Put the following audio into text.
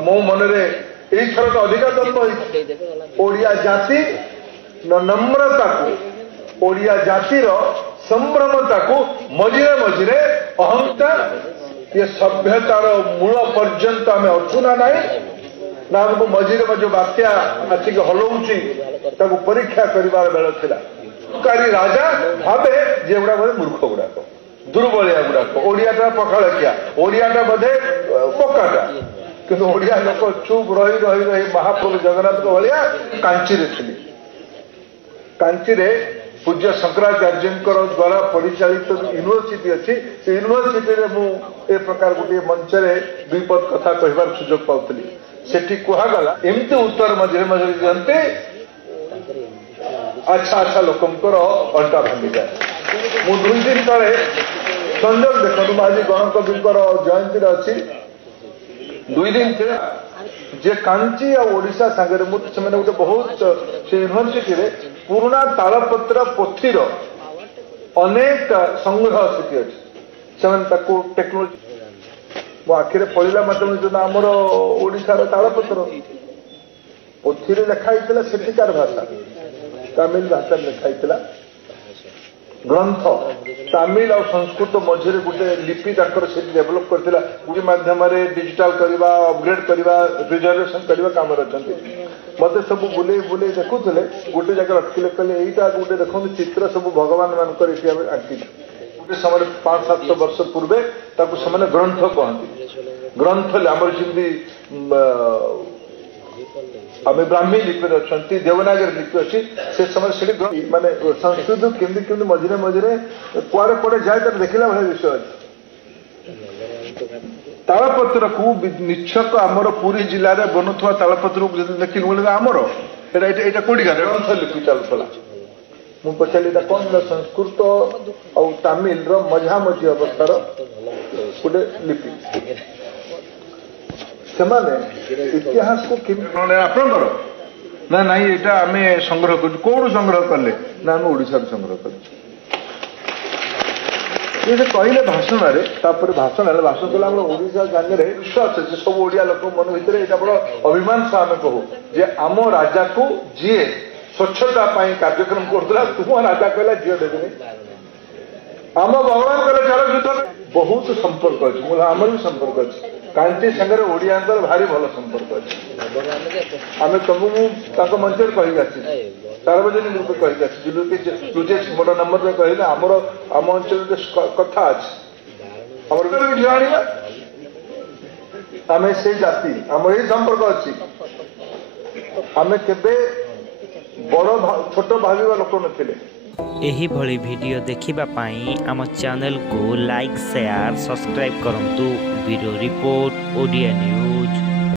मो मन एथर तो अधिक द्वंद्व ओडिया जाति नम्रता को ओडिया जातिर संभ्रमता को मझिरे मझिरे अहंता ये सभ्यतार मूल पर्यंत आम अच्छुना ना ना आमको मझिरे मझे बात्या आसिक हलाऊँगी परीक्षा करार बेल था राजा भावे जे गुड़ा बोले मूर्ख गुड़ाक दुर्बलिया गुड़ाक ओडियाटा पखाड़किया ओडियाटा बोधे पक्काटा कि ओडिया लोक चुप रही रही रही महाप्रभु जगन्नाथ भाया कांची थी कांची पूज्य शंकराचार्य द्वारा परिचालित यूनिवर्सिटी अच्छी से यूनिवर्सिटी मु प्रकार गोटे मंचरे दुईपद कथा कहबार सुजोग पाउली सेठी कहगला एमती उत्तर मझे मझे दिखते अच्छा अच्छा लोकंर अंटा भांगी जाए मु 2 दिन तले संजोग देखो आज गणकविंकर जयंती अच्छी 2 दिन थे जे कांची आ ओडिशा सांगे गोटे बहुत से यूनिवर्सिटी रे पुराना तालपत्र पोथीर अनेक संग्रह स्थिति अच्छी टेक्नोलोजी मो आखिरे पड़ा मतलब आमर ओडिशार तालपत्र पोथी लिखाई सेठिकार भाषा तमिल भाषा लिखाई ग्रंथ तमिल और संस्कृत मझे गोटे लिपि से डेभलप करथिला गुडी माध्यम डिजिटल करवा अपग्रेड करवा रिजर्वेशन करवा काम मत सब बुले बुले देखुले गोटे जगह रखिले कहले एटा गोटे देखो चित्र सब भगवान मान आंकी गोटे समय 500-700 वर्ष पूर्वे से ग्रंथ कहती ग्रंथ आम जमी आम ब्राह्मी लिपि अच्छा देवनागरी लिपि अच्छी से समय से माने संस्कृत केमती केमती मझे मझे कुआरे पड़े जाए तर देखला भाई विषय अच्छे तालपत्र को निच्छक आमर पुरी जिले में बनुवा तालपत्र को देखिल बोले आमर यहाँ कौटिका ग्रंथ लिपि चलुला मुझे पचारि कौन संस्कृत और तमिल मझामझी अवस्थार गोटे लिपि इतिहास को आपणकर ना ना यहाँ आम संग्रह कर कौन संग्रह कले ना आम ओडिशा संग्रह कर कहले भाषण भाषण भाषण कला ओडिशा सांगे विश्वास अच्छे सब ओडिया लोक मन भितर यहाँ बड़ अभिमान सह आम कहू जे आम राजा को जी स्वच्छता कार्यक्रम करूला तुम राजा कहला झील देवे आम भगवान कहले चल युद्ध बहुत संपर्क अच्छे आमर भी संपर्क अच्छे कांची सागर ओडिया भारी भल संपर्क अच्छे आम तुमको मंच कही सार्वजनिक रूप कही तुझे मोर नंबर कहले आमर आम अंचल कथा अच्छे आम जाना आम से जाति आम यही संपर्क अच्छी आम केबे बड़ छोट भाविबा लोक नथिले एही भली वीडियो देखिबा पाई आम चैनल को लाइक शेयर सब्सक्राइब करंतु ब्यूरो रिपोर्ट ओडिया न्यूज।